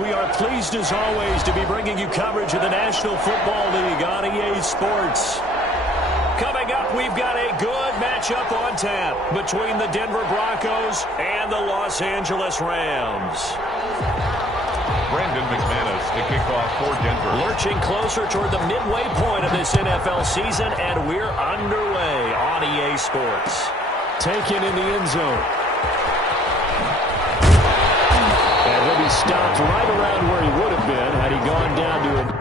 We are pleased, as always, to be bringing you coverage of the National Football League on EA Sports. Coming up, we've got a good matchup on tap between the Denver Broncos and the Los Angeles Rams. Brandon McManus to kick off for Denver. Lurching closer toward the midway point of this NFL season, and we're underway on EA Sports. Taken in the end zone. And he'll be stopped right around where he would have been had he gone down to an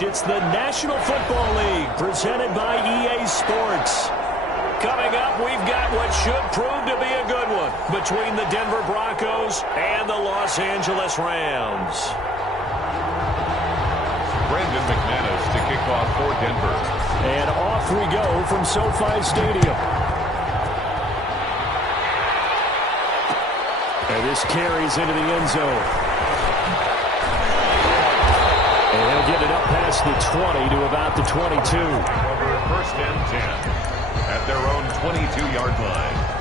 It's the National Football League presented by EA Sports. Coming up, we've got what should prove to be a good one between the Denver Broncos and the Los Angeles Rams. Brandon McManus to kick off for Denver. And off we go from SoFi Stadium. And this carries into the end zone. And he'll get it up past the 20 to about the 22. First and 10 at their own 22-yard line.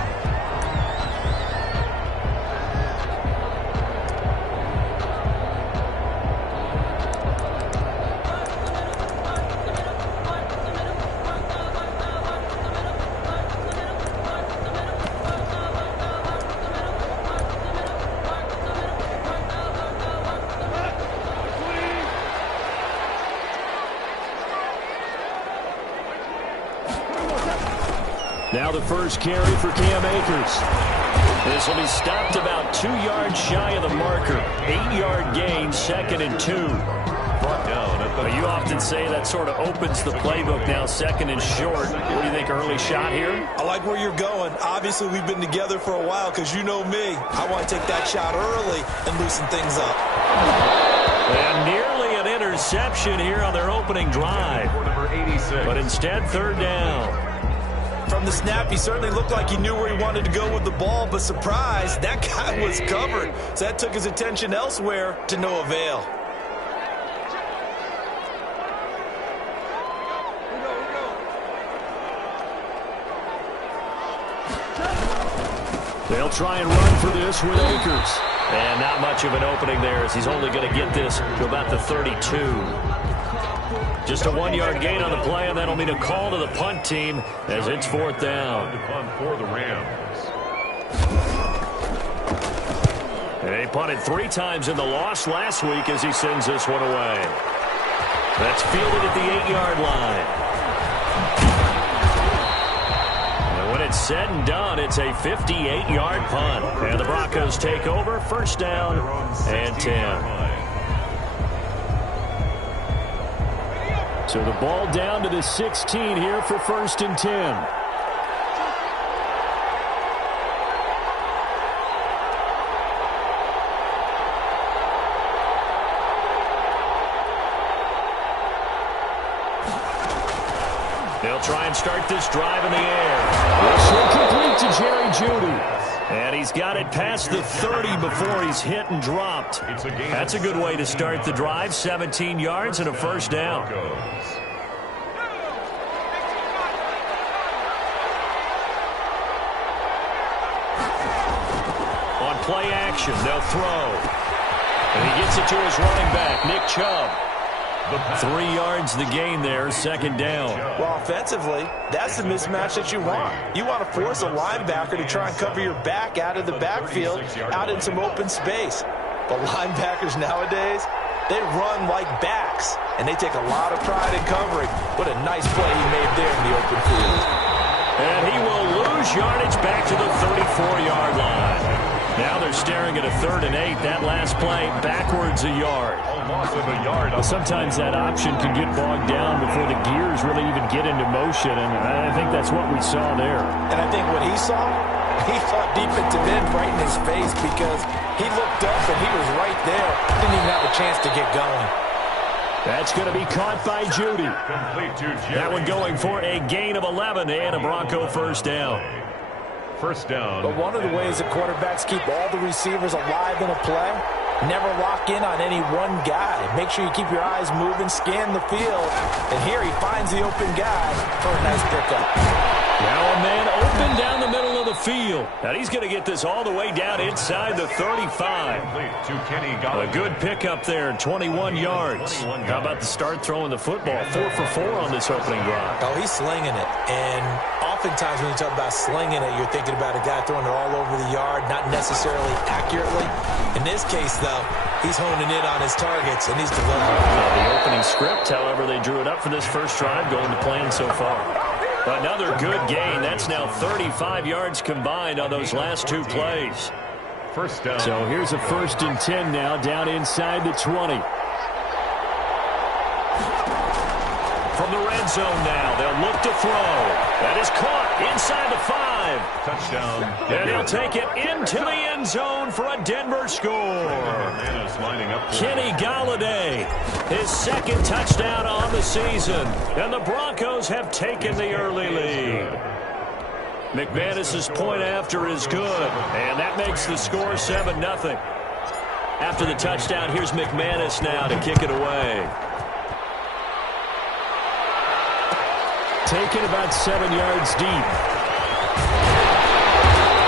Now the first carry for Cam Akers. This will be stopped about 2 yards shy of the marker. 8-yard gain, 2nd and 2. Brought down at the you often say that sort of opens the playbook now, 2nd and short. What do you think, early shot here? I like where you're going. Obviously, we've been together for a while because you know me. I want to take that shot early and loosen things up. And nearly an interception here on their opening drive. number 86. But instead, 3rd down. From the snap, he certainly looked like he knew where he wanted to go with the ball, but surprise, that guy was covered. So that took his attention elsewhere to no avail. They'll try and run for this with Akers. And not much of an opening there as he's only going to get this to about the 32. Just a 1-yard gain on the play, and that'll mean a call to the punt team as it's 4th down. Punt for the Rams. And they punted 3 times in the loss last week as he sends this one away. That's fielded at the 8-yard line. And when it's said and done, it's a 58-yard punt. And the Broncos take over, 1st down and 10. So the ball down to the 16 here for 1st and 10. They'll try and start this drive in the air. This will complete to Jerry Jeudy. And he's got it past the 30 before he's hit and dropped. That's a good way to start the drive. 17 yards and a 1st down. On play action, they'll throw. And he gets it to his running back, Nick Chubb. 3 yards the gain there, 2nd down. Well, offensively, that's the mismatch that you want. You want to force a linebacker to try and cover your back out of the backfield, out in some open space. But linebackers nowadays, they run like backs, and they take a lot of pride in covering. What a nice play he made there in the open field. And he will lose yardage back to the 34-yard line. Now they're staring at a 3rd and 8. That last play backwards a yard. Loss of a yard. Sometimes that option can get bogged down before the gears really even get into motion, and I think that's what we saw there. And I think what he saw defensive end right in his face because he looked up and he was right there. Didn't even have a chance to get going. That's going to be caught by Jeudy. That one going for a gain of 11 and a Bronco 1st down. 1st down. But one of the ways that quarterbacks keep all the receivers alive in a play, never lock in on any one guy. Make sure you keep your eyes moving, scan the field. And here he finds the open guy for a nice pickup. Now a man open down the middle of the field. And he's going to get this all the way down inside the 35. A good pickup there, 21 yards. How about the start throwing the football? 4 for 4 on this opening drive. Oh, he's slinging it. And oftentimes when you talk about slinging it, you're thinking about a guy throwing it all over the yard, not necessarily accurately. In this case, though, he's honing in on his targets, and he's delivering. The opening script, however, they drew it up for this first drive, going to plan so far. Another good gain. That's now 35 yards combined on those last 2 plays. 1st down. So here's a 1st and 10 now, down inside the 20. from the red zone now. They'll look to throw. That is caught inside the 5. Touchdown. And he'll take it into the end zone for a Denver score. Kenny Galladay, his second touchdown on the season. And the Broncos have taken the early lead. McManus's point after is good. And that makes the score 7-0. After the touchdown, here's McManus now to kick it away. Taken about 7 yards deep.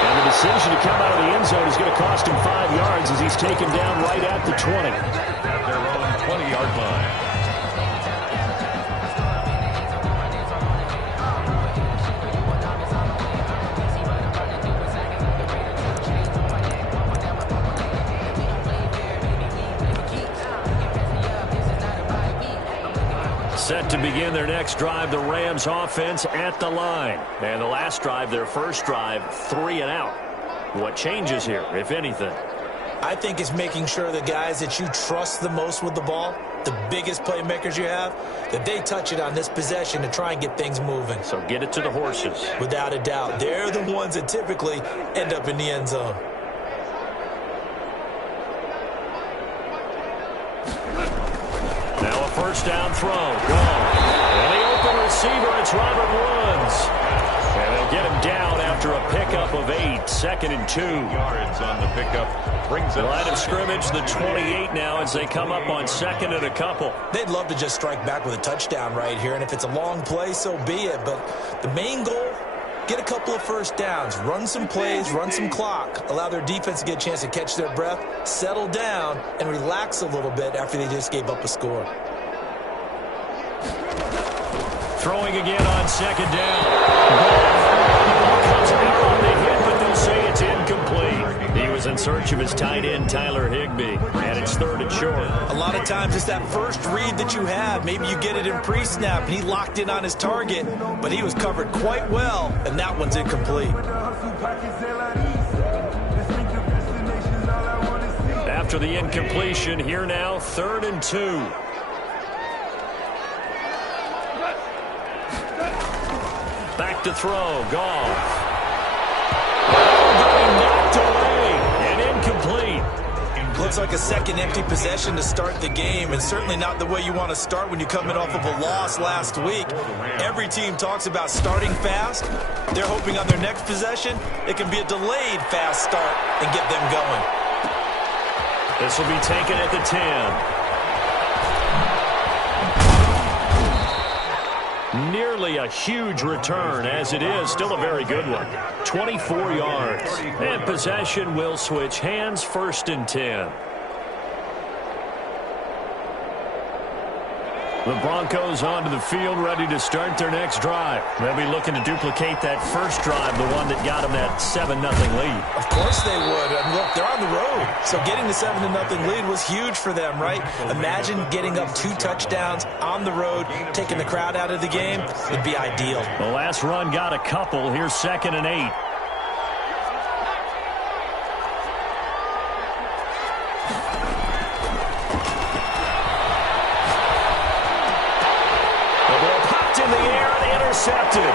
And the decision to come out of the end zone is going to cost him 5 yards as he's taken down right at the 20. At their own 20-yard line. Set to begin their next drive, the Rams offense at the line. And the last drive, their first drive, 3 and out. What changes here, if anything? I think it's making sure the guys that you trust the most with the ball, the biggest playmakers you have, that they touch it on this possession to try and get things moving. So get it to the horses. Without a doubt. They're the ones that typically end up in the end zone. Now a first down throw. Gone. And the open receiver, it's Robert Woods. And they'll get him down after a pickup of 8. 2nd and 2. Yards on the pickup. Brings it. Line of scrimmage, the 28 now as they come up on 2nd and a couple. They'd love to just strike back with a touchdown right here. And if it's a long play, so be it. But the main goal, get a couple of first downs. Run some plays, run some clock. Allow their defense to get a chance to catch their breath, settle down, and relax a little bit after they just gave up a score. Throwing again on 2nd down. Ball comes out on the hit, but they'll say it's incomplete. He was in search of his tight end, Tyler Higbee, and it's 3rd and short. A lot of times it's that first read that you have. Maybe you get it in pre-snap, and he locked in on his target, but he was covered quite well, and that one's incomplete. After the incompletion, here now, 3rd and 2. Back to throw. Goff. Getting knocked away and incomplete. Looks like a second empty possession to start the game, and certainly not the way you want to start when you're coming off of a loss last week. Every team talks about starting fast. They're hoping on their next possession it can be a delayed fast start and get them going. This will be taken at the 10. Nearly a huge return, as it is still a very good one. 24 yards. And possession will switch hands, 1st and 10. The Broncos onto the field, ready to start their next drive. They'll be looking to duplicate that first drive, the one that got them that 7-0 lead. Of course they would. And look, they're on the road. So getting the 7-0 lead was huge for them, right? Imagine getting up 2 touchdowns on the road, taking the crowd out of the game. It'd be ideal. The last run got a couple. Here's 2nd and 8. Intercepted.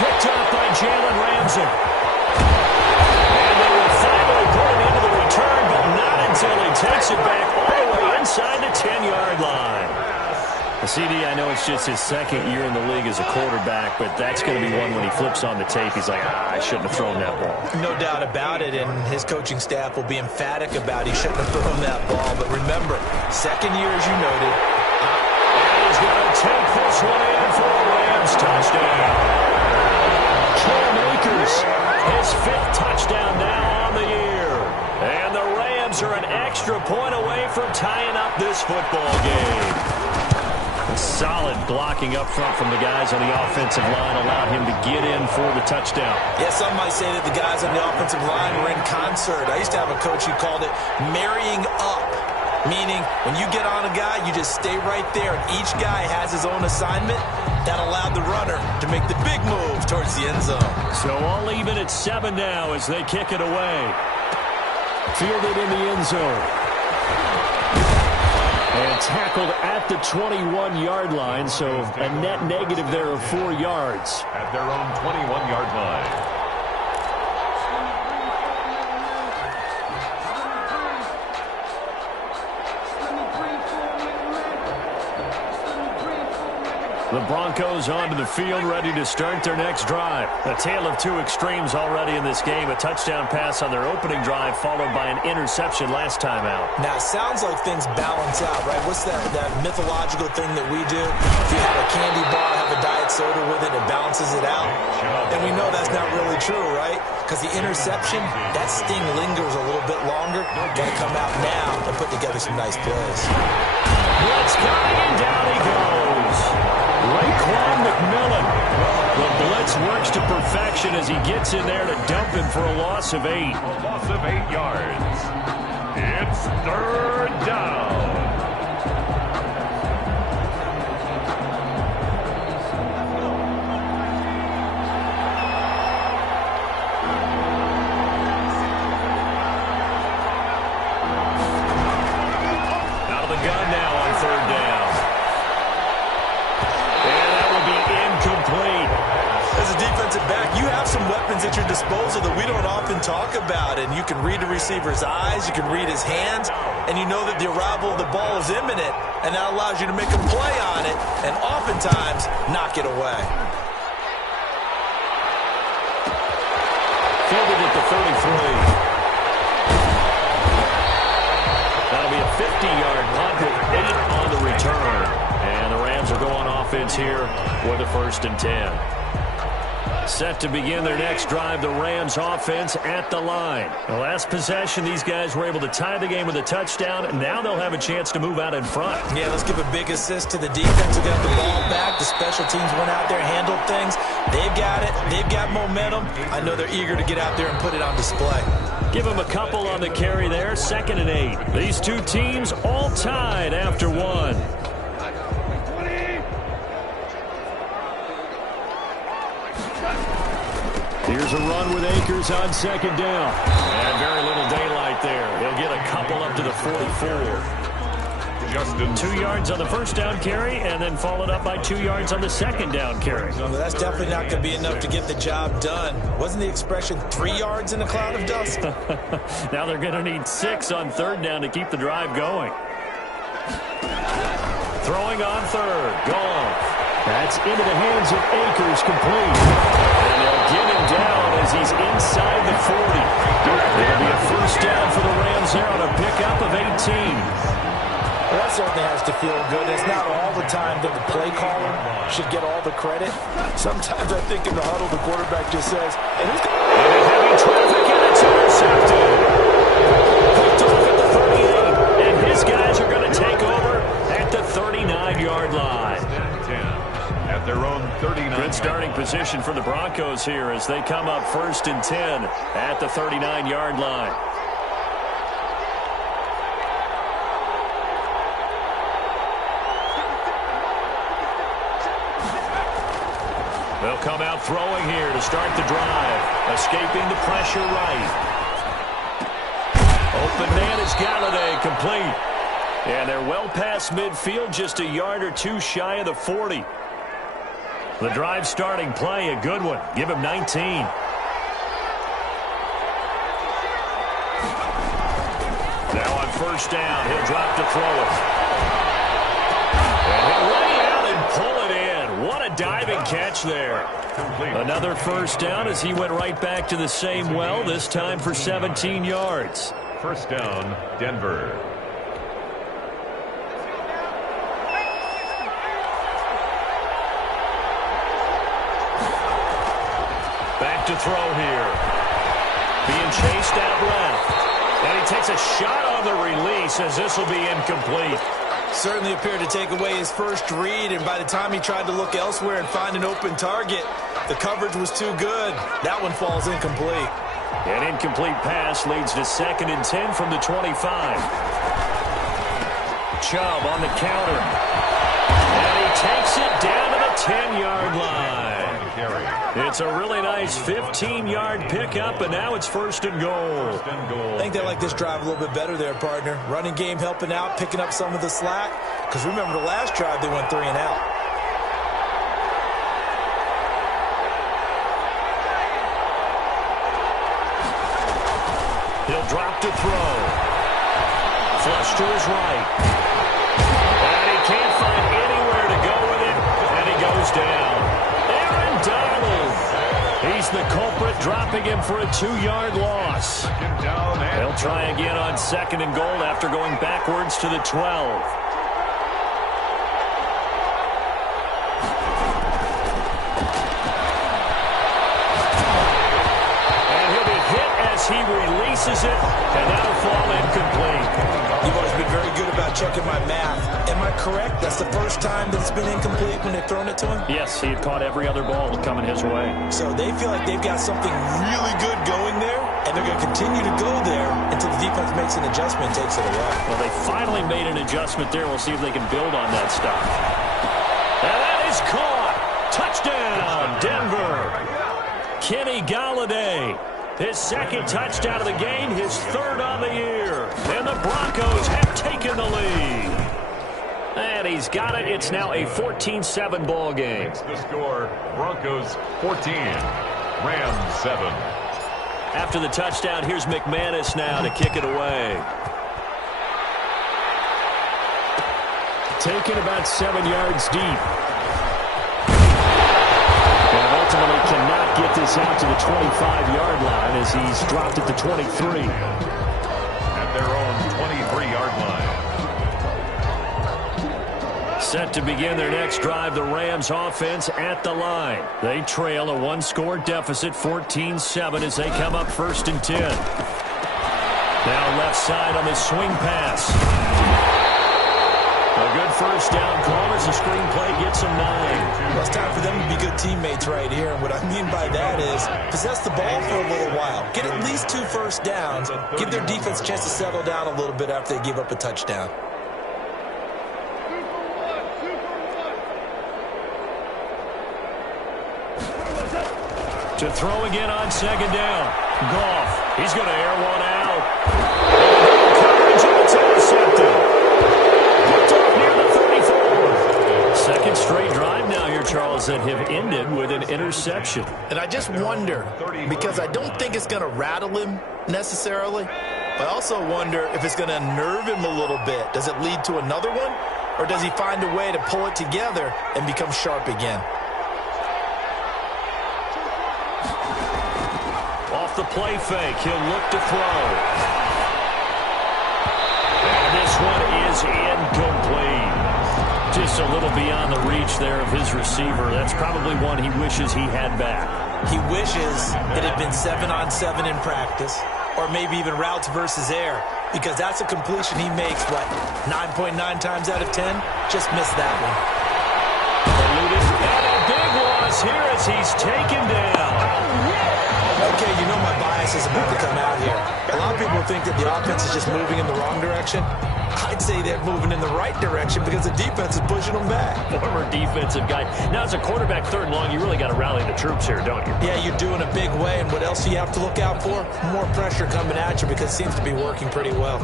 Picked up by Jalen Ramsey. And they will finally put him into the return, but not until he takes it back all the way inside the 10-yard line. The CD, I know it's just his 2nd year in the league as a quarterback, but that's going to be one when he flips on the tape. He's like, I shouldn't have thrown that ball. No doubt about it, and his coaching staff will be emphatic about he shouldn't have thrown that ball. But remember, 2nd year, as you noted. And he's going to take this one in for a Rams touchdown. Cam Akers, his 5th touchdown now on the year. And the Rams are an extra point away from tying up this football game. Solid blocking up front from the guys on the offensive line allowed him to get in for the touchdown. Yeah, some might say that the guys on the offensive line were in concert. I used to have a coach who called it marrying up, meaning when you get on a guy, you just stay right there, and each guy has his own assignment. That allowed the runner to make the big move towards the end zone. So all even at 7 now as they kick it away. Fielded in the end zone. And tackled at the 21-yard line, so a net negative there of 4 yards. At their own 21-yard line. The Broncos onto the field, ready to start their next drive. A tale of two extremes already in this game. A touchdown pass on their opening drive, followed by an interception last time out. Now, it sounds like things balance out, right? What's that mythological thing that we do? If you have a candy bar, have a diet soda with it, it balances it out. And we know that's not really true, right? Because the interception, that sting lingers a little bit longer. Got to come out now and put together some nice plays. Blitz coming, and down he goes. Raekwon McMillan. The blitz works to perfection as he gets in there to dump him for a loss of 8. A loss of 8 yards. It's third down. Out of the gun now on third down. As a defensive back, you have some weapons at your disposal that we don't often talk about, and you can read the receiver's eyes, you can read his hands, and you know that the arrival of the ball is imminent, and that allows you to make a play on it, and oftentimes knock it away. Fielded at the 33. That'll be a 50-yard punt with 8 on the return. And the Rams are going offense here with a 1st and 10. Set to begin their next drive, the Rams offense at the line. The last possession, these guys were able to tie the game with a touchdown, and now they'll have a chance to move out in front. Yeah, let's give a big assist to the defense who got the ball back. The special teams went out there, handled things. They've got it. They've got momentum. I know they're eager to get out there and put it on display. Give them a couple on the carry there, 2nd and 8. These two teams all tied after 1. Here's a run with Akers on 2nd down. And very little daylight there. He'll get a couple up to the 44. 2 yards on the 1st down carry, and then followed up by 2 yards on the 2nd down carry. Well, that's definitely not going to be enough to get the job done. Wasn't the expression 3 yards in a cloud of dust? Now they're going to need 6 on 3rd down to keep the drive going. Throwing on 3rd. Gone. That's into the hands of Akers, complete. And they'll get him down as he's inside the 40. It'll be a 1st down for the Rams there on a pickup of 18. Well, that certainly has to feel good. It's not all the time that the play caller should get all the credit. Sometimes I think in the huddle, the quarterback just says, and he's heavy traffic, and it's intercepted. Picked off at the 38, and his guys are going to take over at the 39-yard line. At their own 39. Good starting position for the Broncos here as they come up 1st and 10 at the 39-yard line. They'll come out throwing here to start the drive. Escaping the pressure right. Open man is Gameday, complete. And they're well past midfield, just a yard or two shy of the 40. The drive starting play, a good one. Give him 19. Now on 1st down, he'll drop to throw it. And he'll lay out and pull it in. What a diving catch there. Another 1st down as he went right back to the same well, this time for 17 yards. 1st down, Denver. Back to throw here. Being chased out left. And he takes a shot on the release as this will be incomplete. Certainly appeared to take away his first read, and by the time he tried to look elsewhere and find an open target, the coverage was too good. That one falls incomplete. An incomplete pass leads to 2nd and 10 from the 25. Chubb on the counter. And he takes it down to the 10-yard line. It's It's a really nice 15-yard pickup, and now it's first and goal. I think they like this drive a little bit better there, partner. Running game helping out, picking up some of the slack. Because remember, the last drive, they went 3 and out. He'll drop to throw. Flush to his right. And he can't find anywhere to go with it, and he goes down. Aaron Donald. He's the culprit, dropping him for a 2-yard loss. They'll try again on second and goal after going backwards to the 12. He releases it, and that'll fall incomplete. You've always been very good about checking my math. Am I correct? That's the first time that it's been incomplete when they've thrown it to him? Yes, he had caught every other ball coming his way. So they feel like they've got something really good going there, and they're going to continue to go there until the defense makes an adjustment and takes it away. Well, they finally made an adjustment there. We'll see if they can build on that stuff. And that is caught. Touchdown, Denver. Kenny Galladay. His second touchdown of the game, his third on the year. And the Broncos have taken the lead. And he's got it. It's now a 14-7 ball game. It's the score, Broncos 14, Rams 7. After the touchdown, here's McManus now to kick it away. Taken about 7 yards deep. And ultimately cannot get this out to the 25-yard line as he's dropped at the 23. At their own 23-yard line. Set to begin their next drive, the Rams offense at the line. They trail a 1-score deficit, 14-7, as they come up first and 10. Now left side on this swing pass. A good first down call as the screenplay gets them 9. Well, it's time for them to be good teammates right here. And what I mean by that is possess the ball for a little while. Get at least 2 first downs. Give their defense a chance to settle down a little bit after they give up a touchdown. To throw again on second down. Goff. He's going to air one out. Coverage, and it's intercepted. Picked off near the 34. Second straight drive now here, Charles, that have ended with an interception. And I just wonder, because I don't think it's going to rattle him necessarily, but I also wonder if it's going to unnerve him a little bit. Does it lead to another one? Or does he find a way to pull it together and become sharp again? Off the play fake, he'll look to throw. And this one is incomplete. Just a little beyond the reach there of his receiver. That's probably one he wishes he had back. He wishes it had been 7-on-7 in practice, or maybe even routes versus air, because that's a completion he makes, what, 9.9 times out of 10? Just missed that one. Eluded, and a big loss here as he's taken down. Okay, you know my bias is about to come out here. A lot of people think that the offense is just moving in the wrong direction. I'd say they're moving in the right direction because the defense is pushing them back. Former defensive guy. Now, as a quarterback third and long, you really got to rally the troops here, don't you? Yeah, you do in a big way, and what else do you have to look out for? More pressure coming at you because it seems to be working pretty well.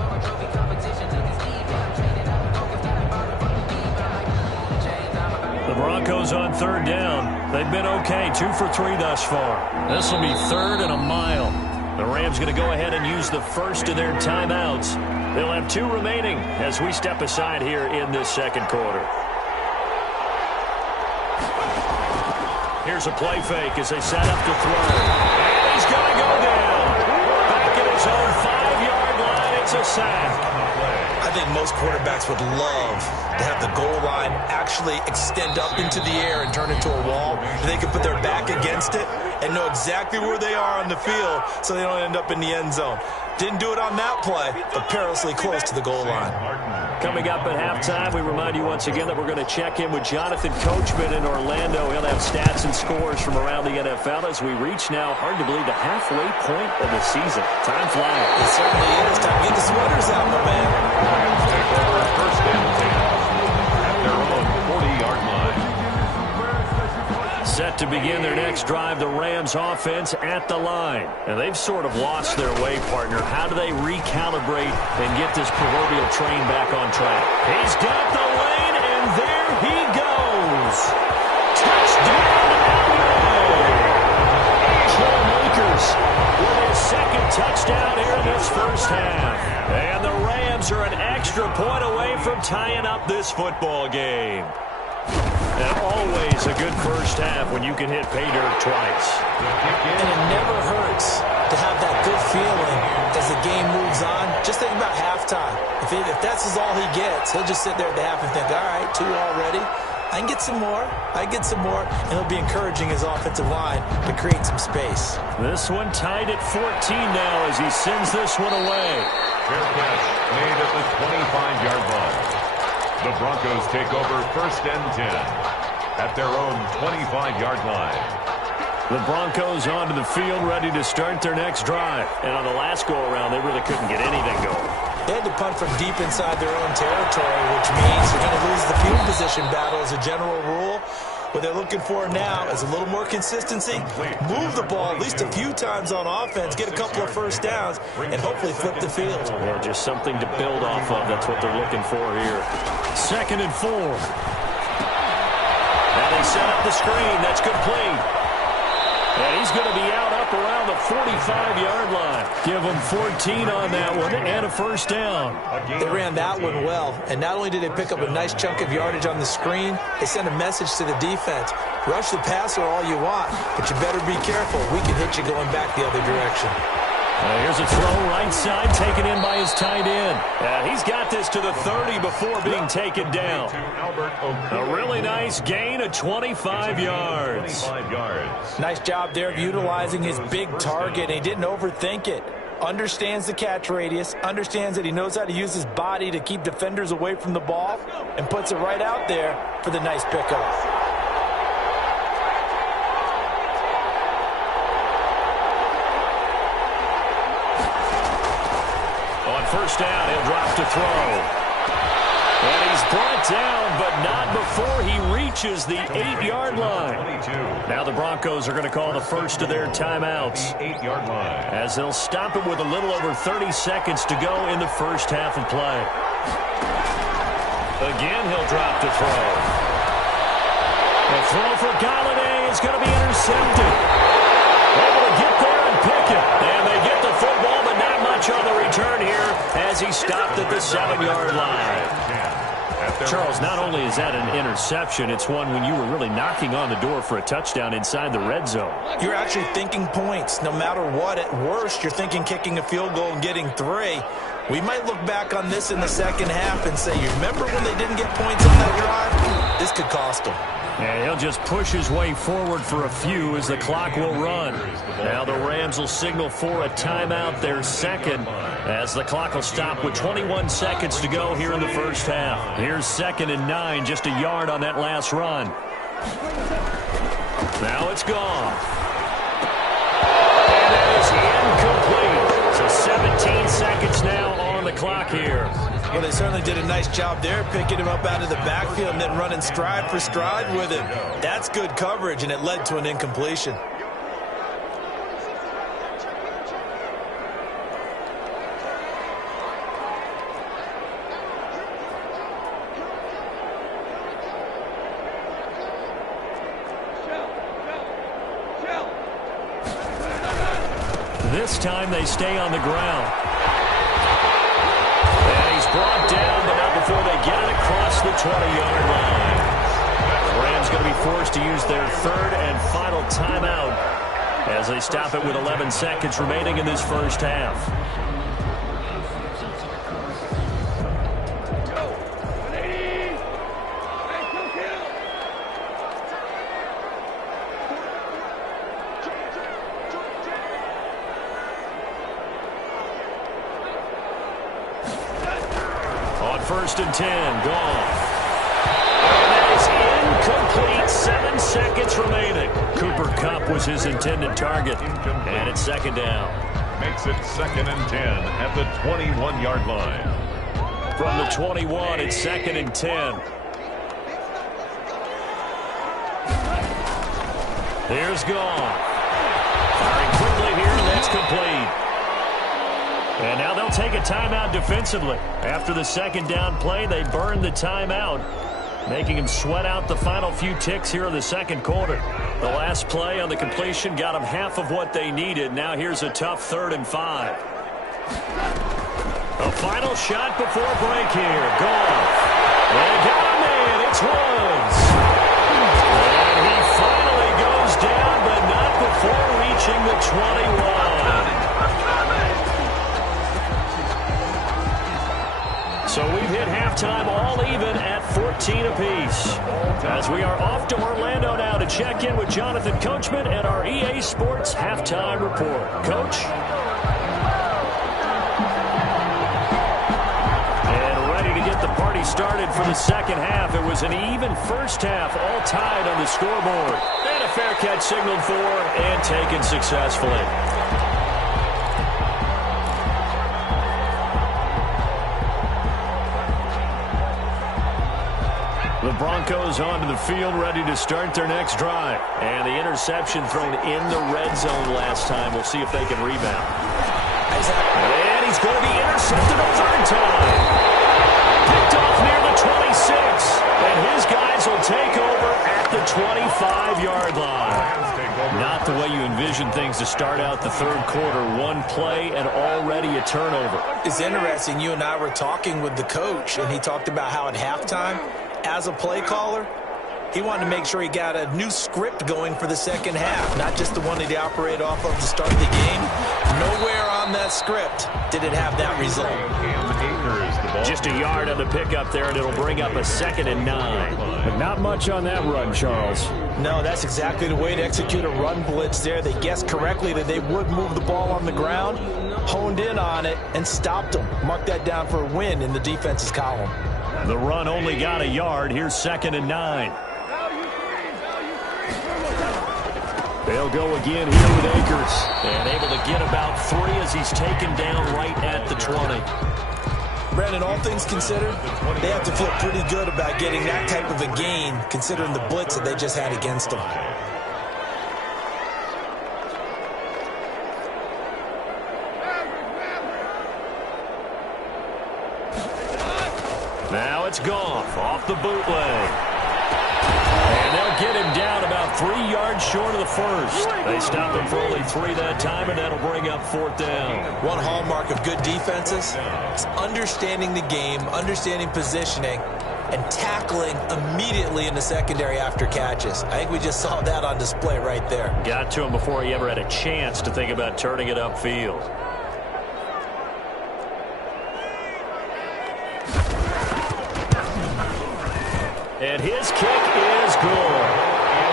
The Broncos on third down. They've been okay, 2 for 3 thus far. This will be 3rd and a mile. The Rams going to go ahead and use the first of their timeouts. They'll have 2 remaining as we step aside here in this second quarter. Here's a play fake as they set up to throw. And he's going to go down. Back at his own 5-yard line, it's a sack. I think most quarterbacks would love to have the goal line actually extend up into the air and turn into a wall. They can put their back against it and know exactly where they are on the field so they don't end up in the end zone. Didn't do it on that play, but perilously close to the goal line. Coming up at halftime, we remind you once again that we're going to check in with Jonathan Coachman in Orlando. He'll have stats and scores from around the NFL as we reach now, hard to believe, the halfway point of the season. Time flying. It certainly is. Time to get the sweaters out, my man. Take over first and 10 at their own 40-yard line. set to begin their next drive, the Rams offense at the line. And they've sort of lost their way, partner. How do they recalibrate and get this proverbial train back on track? He's got the lane, and there he goes. Touchdown, Makers with his second touchdown here in this first half. And the Rams are an extra point away from tying up this football game. And always a good first half when you can hit pay dirt twice. And it never hurts to have that good feeling as the game moves on. Just think about halftime. If that's all he gets, he'll just sit there at the half and think, all right, 2 already. I can get some more. And he'll be encouraging his offensive line to create some space. This one tied at 14 now as he sends this one away. Fair catch made at the 25-yard line. The Broncos take over 1st and 10 at their own 25-yard line. The Broncos onto the field ready to start their next drive. And on the last go-around, they really couldn't get anything going. They had to punt from deep inside their own territory, which means they're going to lose the field position battle as a general rule. What they're looking for now is a little more consistency, move the ball at least a few times on offense, get a couple of first downs, and hopefully flip the field. Yeah, just something to build off of. That's what they're looking for here. 2nd and 4. Now they set up the screen. That's complete. And he's going to be out up around the 45-yard line. Give him 14 on that one and a first down. They ran that one well. And not only did they pick up a nice chunk of yardage on the screen, they sent a message to the defense. Rush the passer all you want, but you better be careful. We can hit you going back the other direction. Here's a throw right side taken in by his tight end. He's got this to the 30 before being taken down. A really nice gain of 25 yards. Nice job there of utilizing his big target. He didn't overthink it. Understands the catch radius, understands that he knows how to use his body to keep defenders away from the ball, and puts it right out there for the nice pickup. First down, he'll drop to throw. And he's brought down, but not before he reaches the 8-yard line. Now the Broncos are going to call the first of their timeouts. 8-yard line. As they'll stop it with a little over 30 seconds to go in the first half of play. Again, he'll drop to throw. The throw for Gameday is going to be intercepted. Able to get there and pick it. And they get the football, but not much on the return here as he stopped at the 7-yard line. Charles, not only is that an interception, it's one when you were really knocking on the door for a touchdown inside the red zone. You're actually thinking points. No matter what, at worst, you're thinking kicking a field goal and getting 3. We might look back on this in the second half and say, you remember when they didn't get points on that drive? This could cost them. And he'll just push his way forward for a few as the clock will run. Now the Rams will signal for a timeout, their second, as the clock will stop with 21 seconds to go here in the first half. Here's 2nd and 9, just a yard on that last run. Now it's gone. And that is incomplete. So 17 seconds now on the clock here. Well, they certainly did a nice job there, picking him up out of the backfield and then running stride for stride with him. That's good coverage, and it led to an incompletion. This time they stay on the ground. Brought down, but not before they get it across the 20-yard line. The Rams going to be forced to use their 3rd and final timeout as they stop it with 11 seconds remaining in this first half. On 1st and 10, gone. And that is incomplete. 7 seconds remaining. Cooper Kupp was his intended target. And it's 2nd down. Makes it 2nd and 10 at the 21-yard line. From the 21, it's 2nd and 10. Here's gone. Firing quickly here, and that's complete. And now they'll take a timeout defensively. After the second down play, they burn the timeout, making them sweat out the final few ticks here in the second quarter. The last play on the completion got them half of what they needed. Now here's a tough 3rd and 5. A final shot before break here. Goff. They got him in. It's Woods. And he finally goes down, but not before reaching the 21. So we've hit halftime all even at 14 apiece. As we are off to Orlando now to check in with Jonathan Coachman and our EA Sports Halftime Report. Coach? And ready to get the party started for the second half. It was an even first half, all tied on the scoreboard. And a fair catch signaled for and taken successfully. The Broncos onto the field, ready to start their next drive. And the interception thrown in the red zone last time. We'll see if they can rebound. And he's going to be intercepted a third time. Picked off near the 26. And his guys will take over at the 25-yard line. Not the way you envision things to start out the third quarter. One play and already a turnover. It's interesting. You and I were talking with the coach, and he talked about how at halftime, as a play caller, he wanted to make sure he got a new script going for the second half, not just the one that he operated off of to start the game. Nowhere on that script did it have that result. Just a yard on the pickup there, and it'll bring up a 2nd and 9. But not much on that run, Charles. No, that's exactly the way to execute a run blitz there. They guessed correctly that they would move the ball on the ground, honed in on it, and stopped them. Mark that down for a win in the defense's column. The run only got a yard. Here's 2nd and 9. They'll go again here with Akers. And able to get about 3 as he's taken down right at the 20. Brandon, all things considered, they have to feel pretty good about getting that type of a gain, considering the blitz that they just had against them. Now it's Goff off the bootleg. And they'll get him down about 3 yards short of the first. They stop him for only 3 that time, and that'll bring up 4th down. One hallmark of good defenses is understanding the game, understanding positioning, and tackling immediately in the secondary after catches. I think we just saw that on display right there. Got to him before he ever had a chance to think about turning it upfield. And his kick is good.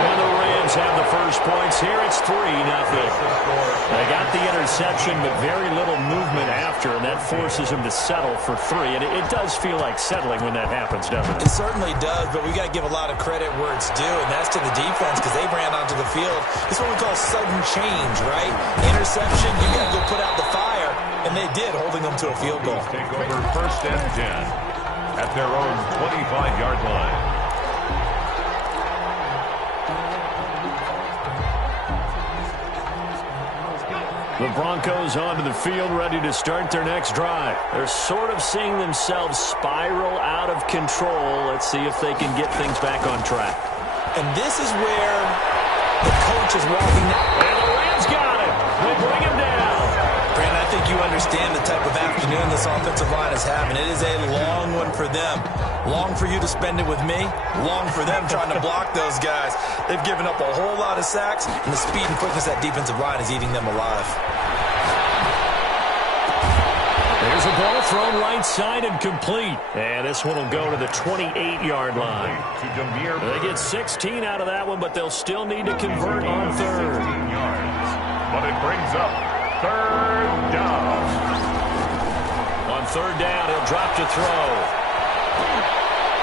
And the Rams have the first points here. It's 3-0. They got the interception, but very little movement after, and that forces him to settle for 3. And it does feel like settling when that happens, doesn't it? It certainly does, but we got to give a lot of credit where it's due, and that's to the defense because they ran onto the field. It's what we call sudden change, right? Interception, you got to go put out the fire, and they did, holding them to a field goal. Take over 1st and 10 at their own 25-yard line. The Broncos onto the field, ready to start their next drive. They're sort of seeing themselves spiral out of control. Let's see if they can get things back on track. And this is where the coach is walking now. And the Rams got him. They bring him down. Brandon, I think you understand the type of afternoon this offensive line is having. It is a long one for them. Long for you to spend it with me. Long for them trying to block those guys. They've given up a whole lot of sacks, and the speed and quickness of that defensive line is eating them alive. There's a ball thrown right side and complete. And this one will go to the 28-yard line. They get 16 out of that one, but they'll still need to convert on 3rd. But it brings up 3rd down. On 3rd down, he'll drop to throw.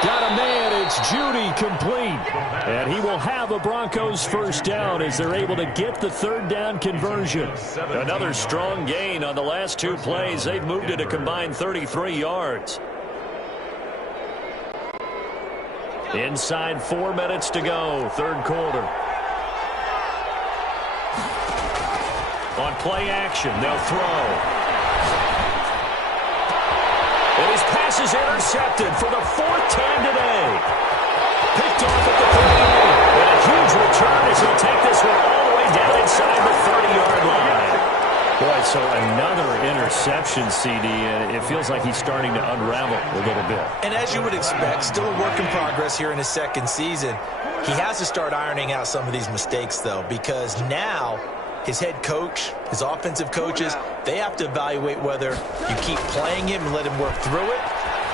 Got a man, it's Judy, complete. And he will have a Broncos first down as they're able to get the 3rd down conversion. Another strong gain on the last 2 plays. They've moved it a combined 33 yards. Inside 4 minutes to go, 3rd quarter. On play action, they'll throw. And his pass is intercepted for the fourth time today. Picked off at the 38. And a huge return as he'll take this one all the way down inside the 30-yard line. Boy, so another interception, CD, and it feels like he's starting to unravel a little bit. And as you would expect, still a work in progress here in his second season. He has to start ironing out some of these mistakes, though, because now his head coach, his offensive coaches, they have to evaluate whether you keep playing him and let him work through it,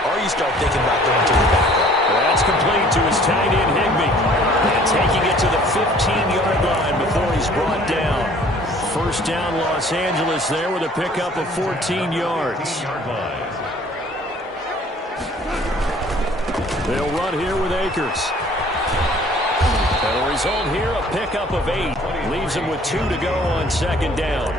or you start thinking about going to the backup. That's complete to his tight end, Higbee. And taking it to the 15-yard line before he's brought down. First down, Los Angeles there with a pickup of 14 yards. They'll run here with Akers. And the result here, a pickup of 8. Leaves him with 2 to go on second down.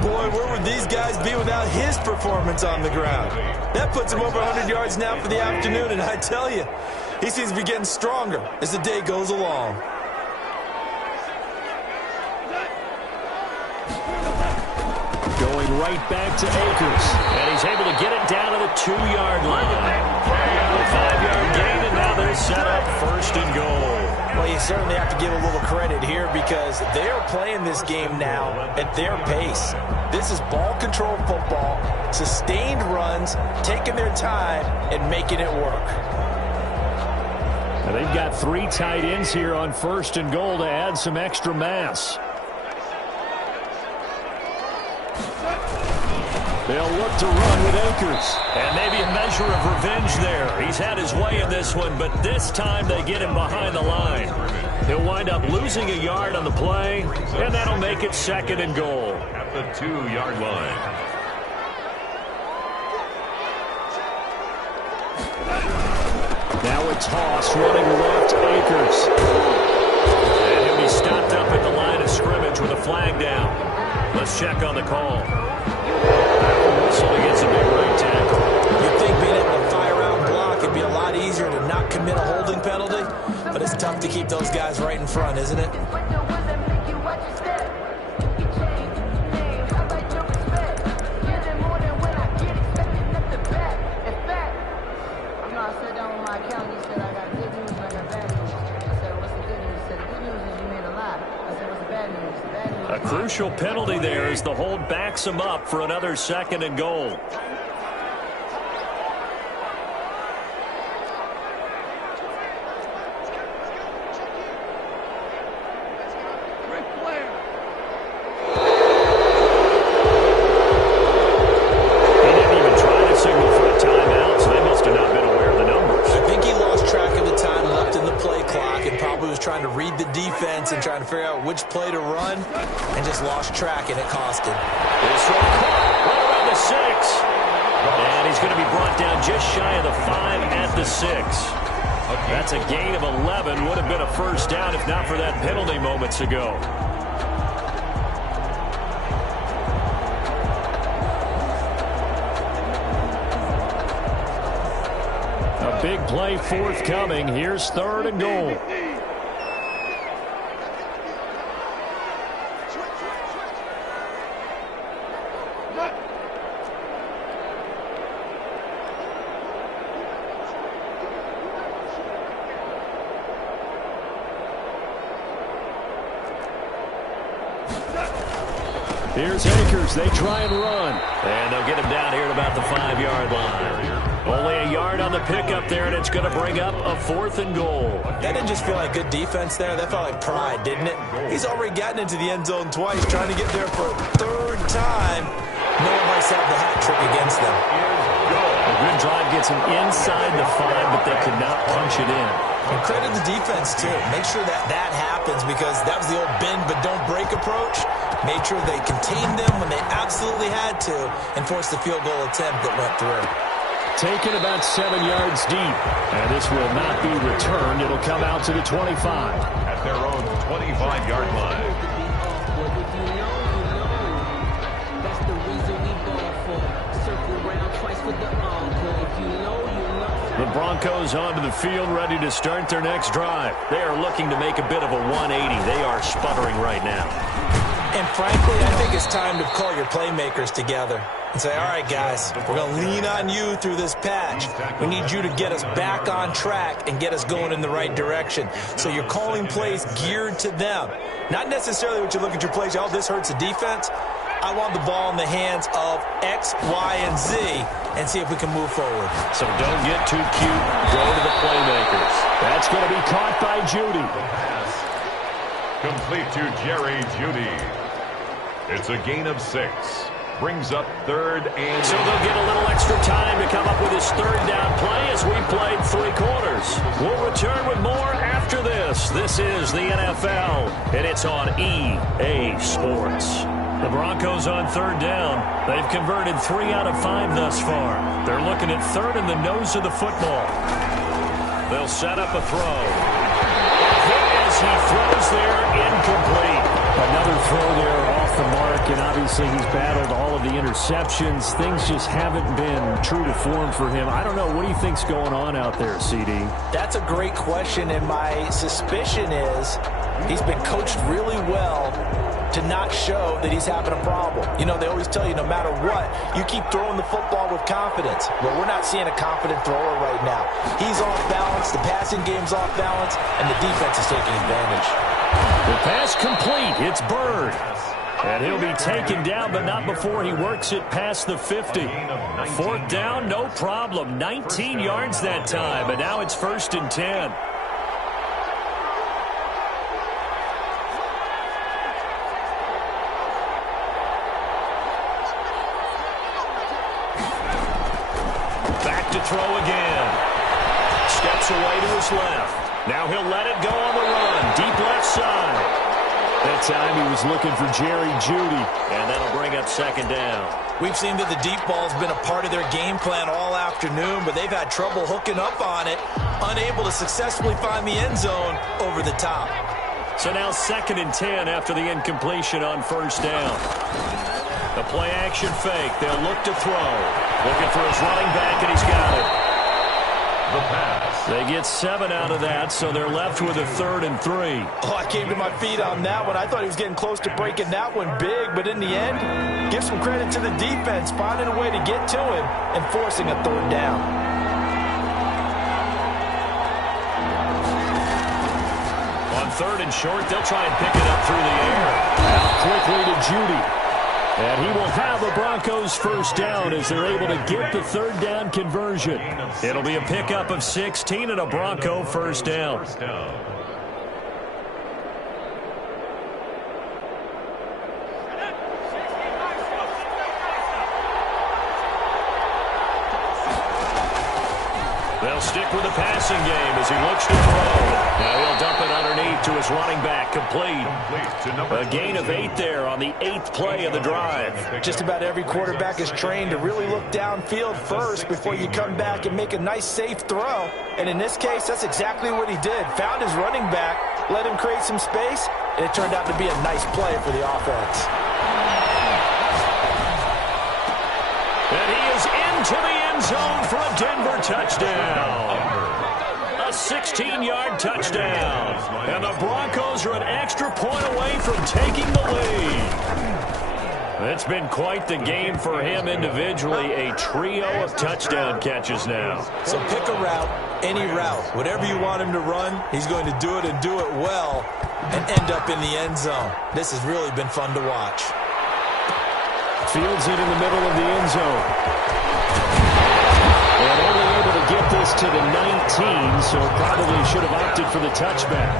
Boy, where would these guys be without his performance on the ground? That puts him over 100 yards now for the afternoon, and I tell you, he seems to be getting stronger as the day goes along. Going right back to Akers. And he's able to get it down to the 2-yard line. A 5-yard gain, and now they're set up first and goal. Well, you certainly have to give a little credit here because they're playing this game now at their pace. This is ball control football, sustained runs, taking their time, and making it work. Now they've got 3 tight ends here on first and goal to add some extra mass. They'll look to run with Akers. And maybe a measure of revenge there. He's had his way in this one, but this time they get him behind the line. He'll wind up losing a yard on the play, and that'll make it second and goal. At the 2-yard line. Now a toss running left, Akers. And he'll be stopped up at the line of scrimmage with a flag down. Let's check on the call. So he gets a big right tackle. You'd think being able to fire out and block, it'd be a lot easier to not commit a holding penalty, but it's tough to keep those guys right in front, isn't it? A crucial penalty there as the hold backs him up for another second and goal. And trying to figure out which play to run and just lost track, and it cost him. This one caught right around the 6. And he's going to be brought down just shy of the 5 at the 6. That's a gain of 11. Would have been a first down if not for that penalty moments ago. A big play forthcoming. Here's third and goal. Here's Akers. They try and run. And they'll get him down here at about the 5-yard line. Only a yard on the pickup there, and it's going to bring up a fourth and goal. That didn't just feel like good defense there. That felt like pride, didn't it? He's already gotten into the end zone twice, trying to get there for a third time. No one likes to have the hat trick against them. A good drive gets him inside the 5, but they could not punch it in. And credit the defense, too. Make sure that happens because that was the old bend but don't break approach. Made sure they contained them when they absolutely had to and forced the field goal attempt that went through. Taken about 7 yards deep. And this will not be returned. It'll come out to the 25. At their own 25-yard line. The Broncos onto the field, ready to start their next drive. They are looking to make a bit of a 180. They are sputtering right now. And frankly, I think it's time to call your playmakers together and say, all right, guys, we're going to lean on you through this patch. We need you to get us back on track and get us going in the right direction. So you're calling plays geared to them. Not necessarily what you look at your plays, oh, this hurts the defense. I want the ball in the hands of X, Y, and Z and see if we can move forward. So don't get too cute. Go to the playmakers. That's going to be caught by Judy. Complete to Jerry Judy. It's a gain of 6. Brings up 3rd and... So they'll get a little extra time to come up with his 3rd down play as we played 3 quarters. We'll return with more after this. This is the NFL, and it's on EA Sports. The Broncos on 3rd down. They've converted 3 out of 5 thus far. They're looking at 3rd in the nose of the football. They'll set up a throw. As he throws there, incomplete. Another throw there off the mark, and obviously he's battled all of the interceptions. Things just haven't been true to form for him. I don't know. What do you think's going on out there, CD? That's a great question, and my suspicion is he's been coached really well to not show that he's having a problem. You know, they always tell you no matter what, you keep throwing the football with confidence. Well, we're not seeing a confident thrower right now. He's off balance, the passing game's off balance, and the defense is taking advantage. The pass complete. It's Bird. And he'll be taken down, but not before he works it past the 50. 4th down, no problem. 19 yards that time, and now it's 1st and 10. To throw again. Steps away to his left. Now he'll let it go on the run. Deep left side. That time he was looking for Jerry Judy. And that'll bring up 2nd down. We've seen that the deep ball's been a part of their game plan all afternoon, but they've had trouble hooking up on it, unable to successfully find the end zone over the top. So now 2nd and 10 after the incompletion on 1st down. The play action fake. They'll look to throw. Looking for his running back, and he's got it. The pass. They get 7 out of that, so they're left with a 3rd and 3. Oh, I came to my feet on that one. I thought he was getting close to breaking that one big, but in the end, give some credit to the defense, finding a way to get to him and forcing a 3rd down. On 3rd and short, they'll try and pick it up through the air. Out quickly to Judy. And he will have the Broncos 1st down as they're able to get the 3rd down conversion. It'll be a pickup of 16 and a Bronco 1st down. They'll stick with the passing game as he looks to throw. Now he'll dump it underneath to his running back. Complete. A gain of 8 there on the 8th play of the drive. Just about every quarterback is trained to really look downfield first before you come back and make a nice, safe throw. And in this case, that's exactly what he did. Found his running back, let him create some space, and it turned out to be a nice play for the offense. And he is into the end zone for a Denver touchdown. A 16-yard touchdown. And the Broncos are an extra point away from taking the lead. It's been quite the game for him individually. A trio of touchdown catches now. So pick a route, any route. Whatever you want him to run, he's going to do it and do it well and end up in the end zone. This has really been fun to watch. Fields it in the middle of the end zone. And only able to get this to the 19, so probably should have opted for the touchback.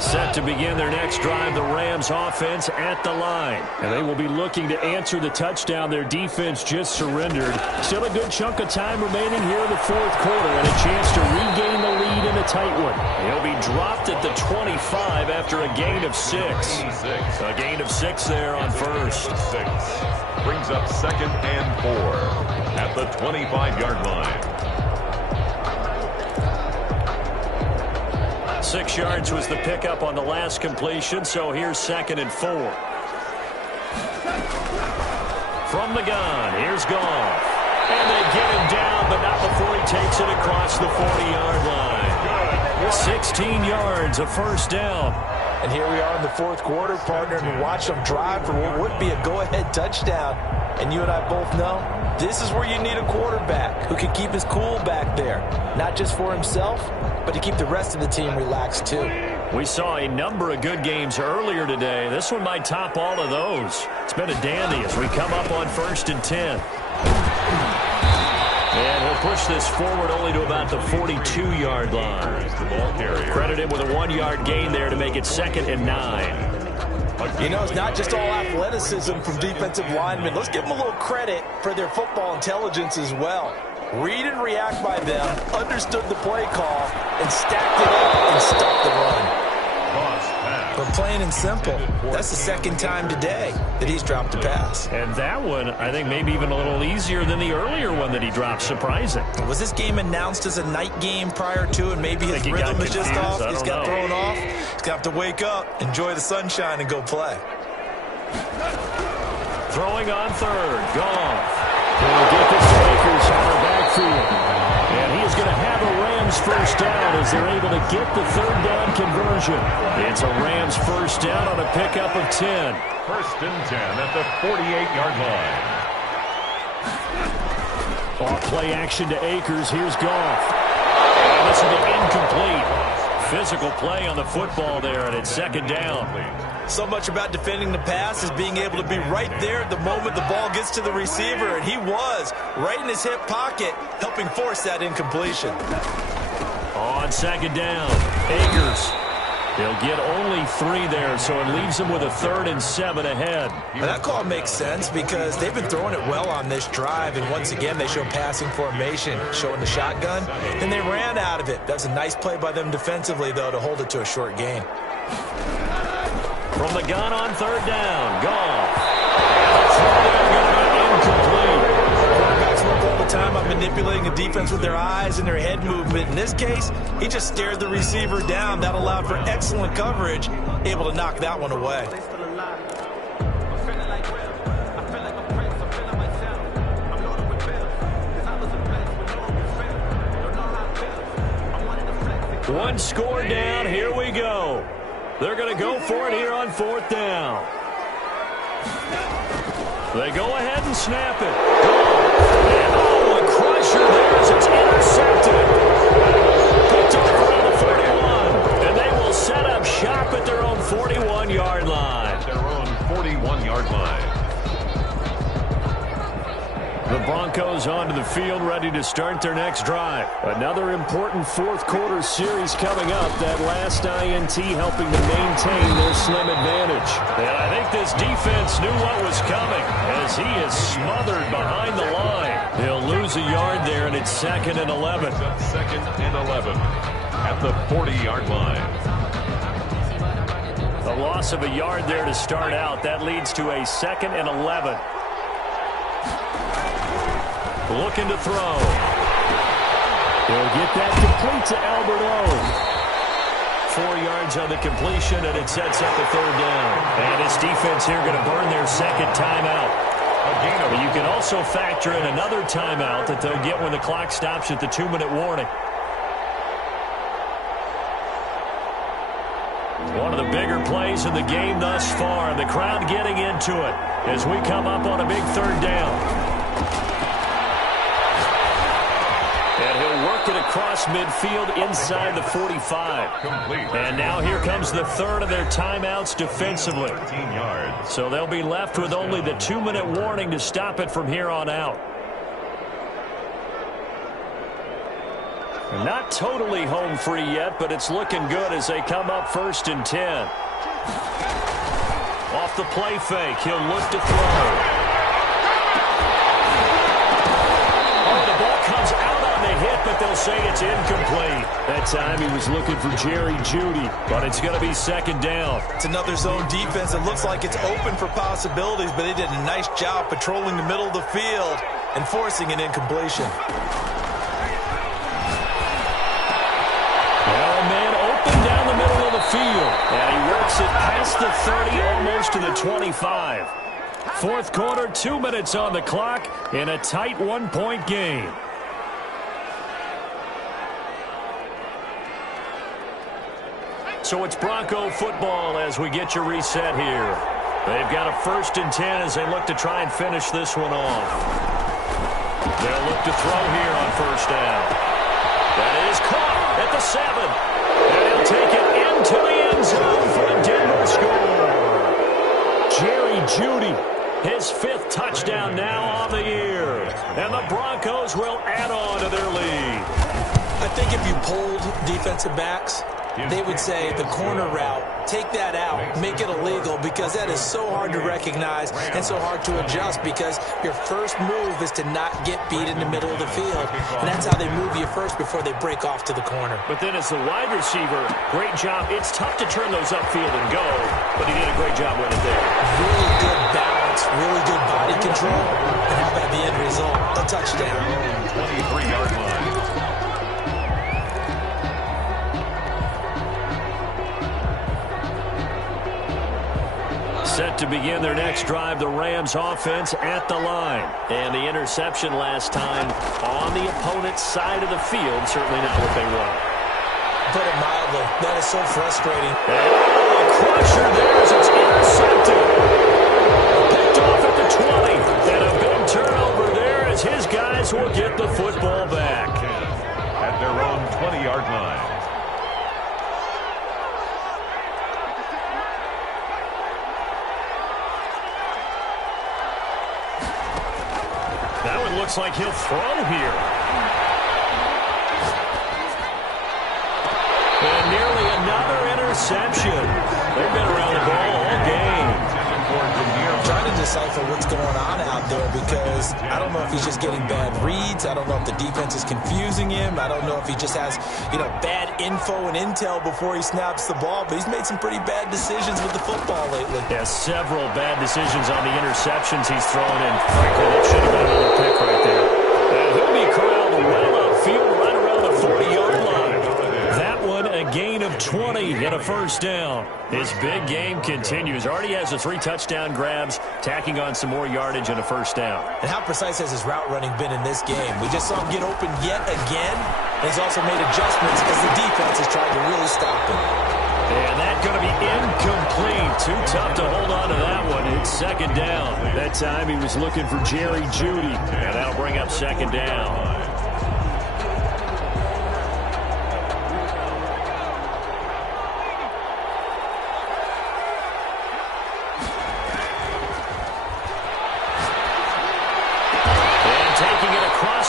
Set to begin their next drive, the Rams offense at the line. And they will be looking to answer the touchdown their defense just surrendered. Still a good chunk of time remaining here in the 4th quarter and a chance to regain the lead in a tight one. He'll be dropped at the 25 after a gain of 6. A gain of 6 there on 1st. Brings up 2nd and 4 at the 25-yard line. 6 yards was the pickup on the last completion, so here's 2nd and 4. From the gun, here's Goff. And they get him down, but not before he takes it across the 40-yard line. 16 yards, a first down. And here we are in the fourth quarter, partner, and watch them drive for what would be a go-ahead touchdown. And you and I both know this is where you need a quarterback who can keep his cool back there, not just for himself, but to keep the rest of the team relaxed too. We saw a number of good games earlier today. This one might top all of those. It's been a dandy as we come up on 1st and 10. And he'll push this forward only to about the 42-yard line. Credit him with a 1-yard gain there to make it 2nd and 9. You know, it's not just all athleticism from defensive linemen. Let's give them a little credit for their football intelligence as well. Read and react by them, understood the play call, and stacked it up and stopped the run. But plain and simple, that's the second time today that he's dropped a pass. And that one, I think, maybe even a little easier than the earlier one that he dropped. Surprising. Was this game announced as a night game prior to, and maybe his rhythm is just off? He's got thrown off. He's got to wake up, enjoy the sunshine, and go play. Throwing on 3rd. Goff. He'll get this to Akers out of the backfield. And he is going to have a Rams first down as they're able to get the 3rd down conversion. It's a Rams first down on a pickup of 10. 1st and 10 at the 48-yard line. Off play action to Akers. Here's Goff. And this will be incomplete. Physical play on the football there, and it's 2nd down. So much about defending the pass is being able to be right there at the moment the ball gets to the receiver, and he was right in his hip pocket, helping force that incompletion. On 2nd down, Akers. He'll get only 3 there, so it leaves him with a 3rd and 7 ahead. And that call makes sense because they've been throwing it well on this drive, and once again they show passing formation, showing the shotgun, and they ran out of it. That was a nice play by them defensively, though, to hold it to a short gain. From the gun on 3rd down, Goff. Incomplete. Quarterbacks work all the time on manipulating a defense with their eyes and their head movement. In this case, he just stared the receiver down. That allowed for excellent coverage, able to knock that one away. One score down. Here we go. They're going to go for it here on 4th down. They go ahead and snap it. And a crusher there as it's intercepted. Picked off around the 41. And they will set up shop at their own 41-yard line. Their own 41-yard line. The Broncos onto the field, ready to start their next drive. Another important fourth quarter series coming up. That last INT helping to maintain their slim advantage. And I think this defense knew what was coming as he is smothered behind the line. He'll lose a yard there, and it's 2nd and 11. 2nd and 11 at the 40-yard line. A loss of a yard there to start out. That leads to a 2nd and 11. Looking to throw. He'll get that complete to Albert O. 4 yards on the completion, and it sets up a 3rd down. And this defense here going to burn their 2nd timeout. But you can also factor in another timeout that they'll get when the clock stops at the 2-minute warning. One of the bigger plays in the game thus far. The crowd getting into it as we come up on a big 3rd down. And he'll work it across midfield inside the 45. Complete. And now here comes the 3rd of their timeouts defensively. 13 yards. So they'll be left with only the 2-minute warning to stop it from here on out. Not totally home free yet, but it's looking good as they come up 1st and 10. Off the play fake, he'll look to throw. Comes out on the hit, but they'll say it's incomplete. That time he was looking for Jerry Jeudy, but it's going to be 2nd down. It's another zone defense. It looks like it's open for possibilities, but they did a nice job patrolling the middle of the field and forcing an incompletion. Well, man, open down the middle of the field. And he works it past the 30, almost to the 25. Fourth quarter, 2 minutes on the clock in a tight one-point game. So it's Bronco football as we get you reset here. They've got a 1st and 10 as they look to try and finish this one off. They'll look to throw here on 1st down. That is caught at the 7. And he'll take it into the end zone for a Denver score. Jerry Jeudy, his 5th touchdown now on the year. And the Broncos will add on to their lead. I think if you polled defensive backs, they would say the corner route, take that out, make it illegal, because that is so hard to recognize and so hard to adjust, because your first move is to not get beat in the middle of the field, and that's how they move you first before they break off to the corner. But then as the wide receiver, great job. It's tough to turn those upfield and go, but he did a great job with it there. Really good balance, really good body control, and how about the end result? A touchdown. 23-yard line. Set to begin their next drive, the Rams offense at the line. And the interception last time on the opponent's side of the field, certainly not what they want. Put it mildly, that is so frustrating. A crusher there as it's intercepted. Picked off at the 20. And a big turnover there as his guys will get the football back. At their own 20-yard line. That one looks like he'll throw here. And nearly another interception. They've been around the ball all game. I'm trying to decipher what's going on out there, because I don't know if he's just getting bad reads. I don't know if the defense is confusing him. I don't know if he just has, bad info and intel before he snaps the ball. But he's made some pretty bad decisions with the football lately. Yeah, several bad decisions on the interceptions he's thrown in. Frankly, that should have been another pick right there. And he'll be corralled well upfield right around the 40-yard line. That one, a gain of 20 and a 1st down. His big game continues. Already has the 3 touchdown grabs, tacking on some more yardage and a 1st down. And how precise has his route running been in this game? We just saw him get open yet again. And he's also made adjustments as the defense has tried to really stop him. And that's going to be incomplete. Too tough to hold on to that one. It's 2nd down. That time he was looking for Jerry Jeudy. And that'll bring up 2nd down.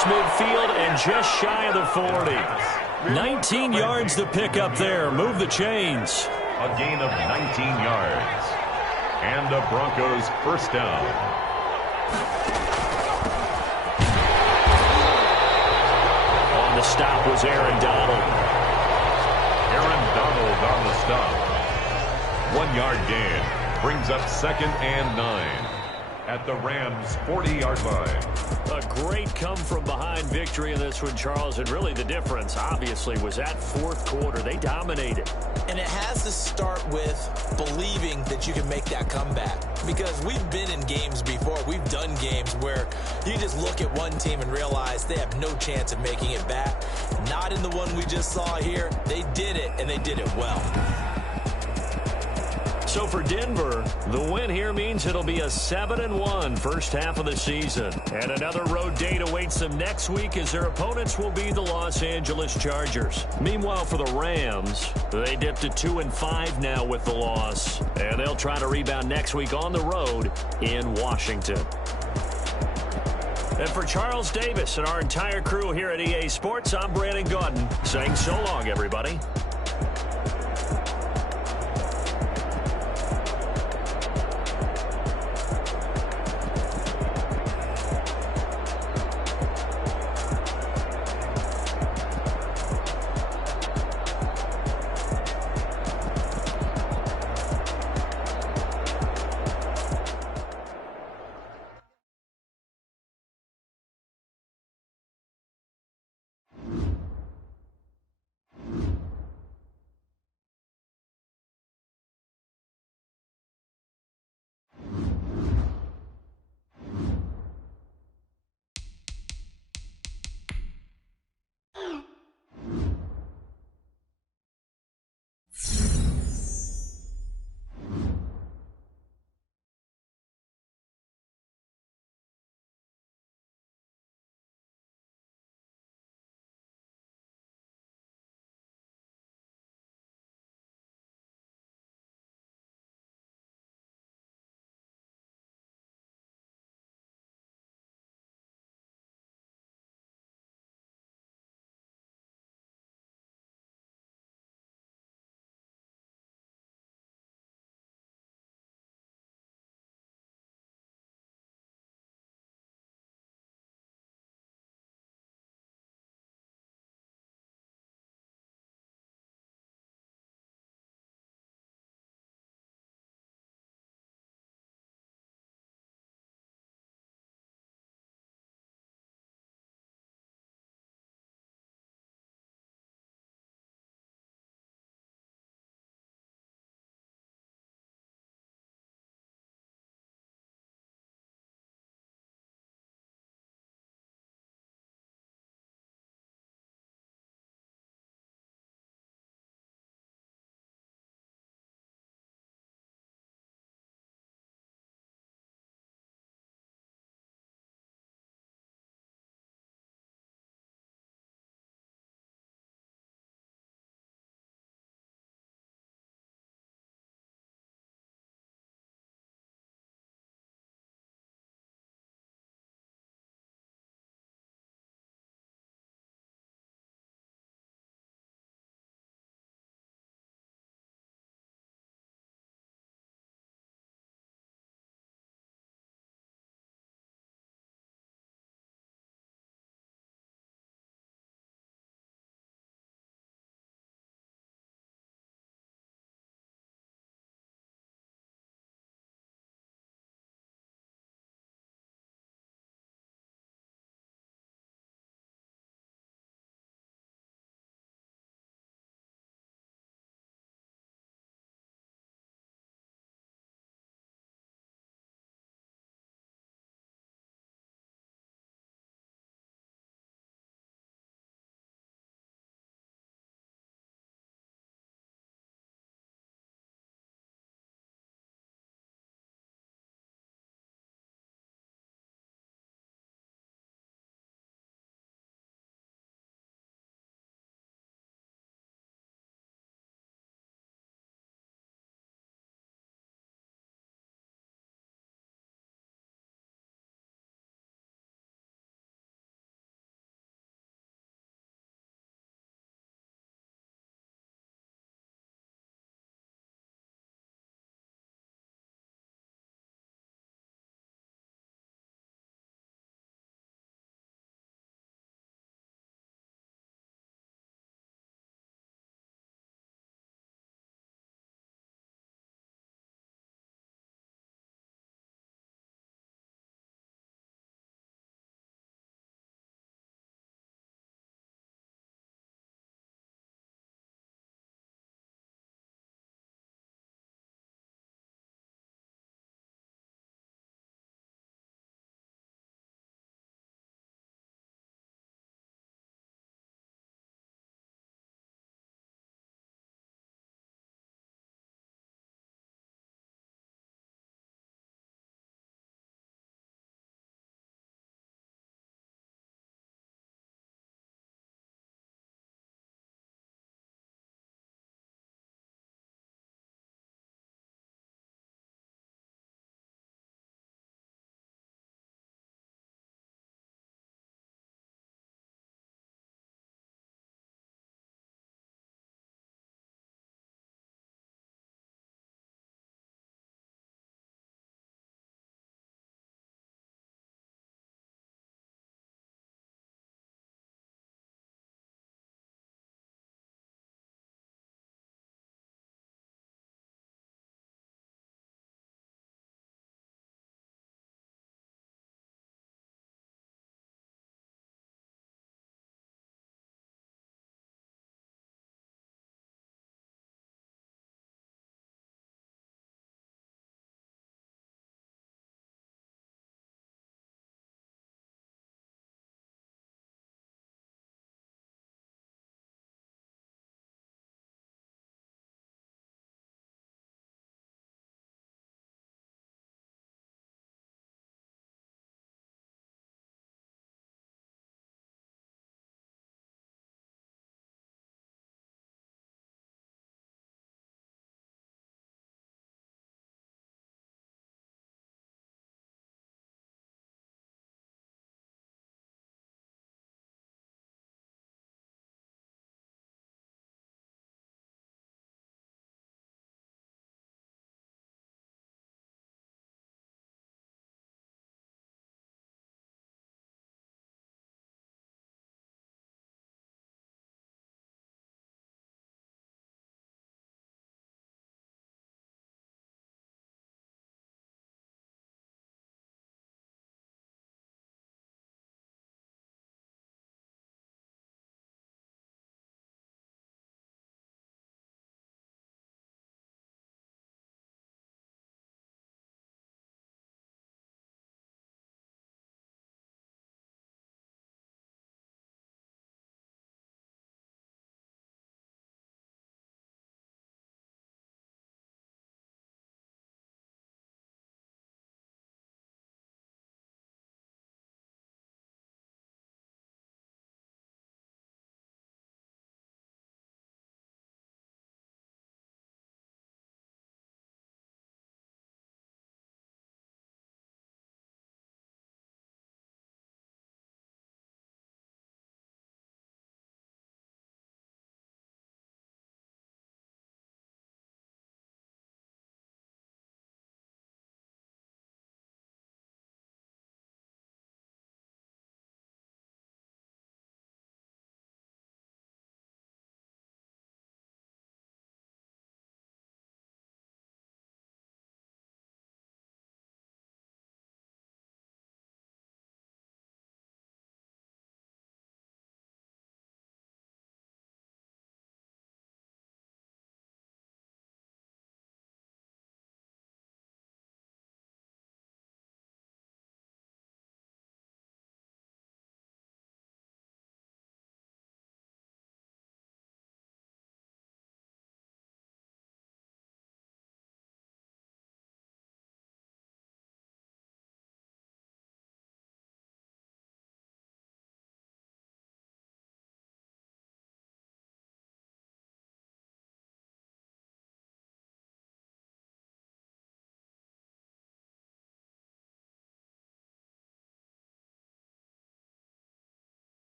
Midfield and just shy of the 40. 19 yards to pick up there. Move the chains. A gain of 19 yards. And the Broncos 1st down. On the stop was Aaron Donald. Aaron Donald on the stop. 1-yard gain. Brings up 2nd and 9. At the Rams' 40-yard line. A great come-from-behind victory in this one, Charles. And really the difference, obviously, was that 4th quarter. They dominated. And it has to start with believing that you can make that comeback. Because we've been in games before. We've done games where you just look at one team and realize they have no chance of making it back. Not in the one we just saw here. They did it, and they did it well. So for Denver, the win here means it'll be a 7-1 first half of the season. And another road date awaits them next week as their opponents will be the Los Angeles Chargers. Meanwhile, for the Rams, they dipped to 2-5 now with the loss. And they'll try to rebound next week on the road in Washington. And for Charles Davis and our entire crew here at EA Sports, I'm Brandon Gaudin saying so long, everybody.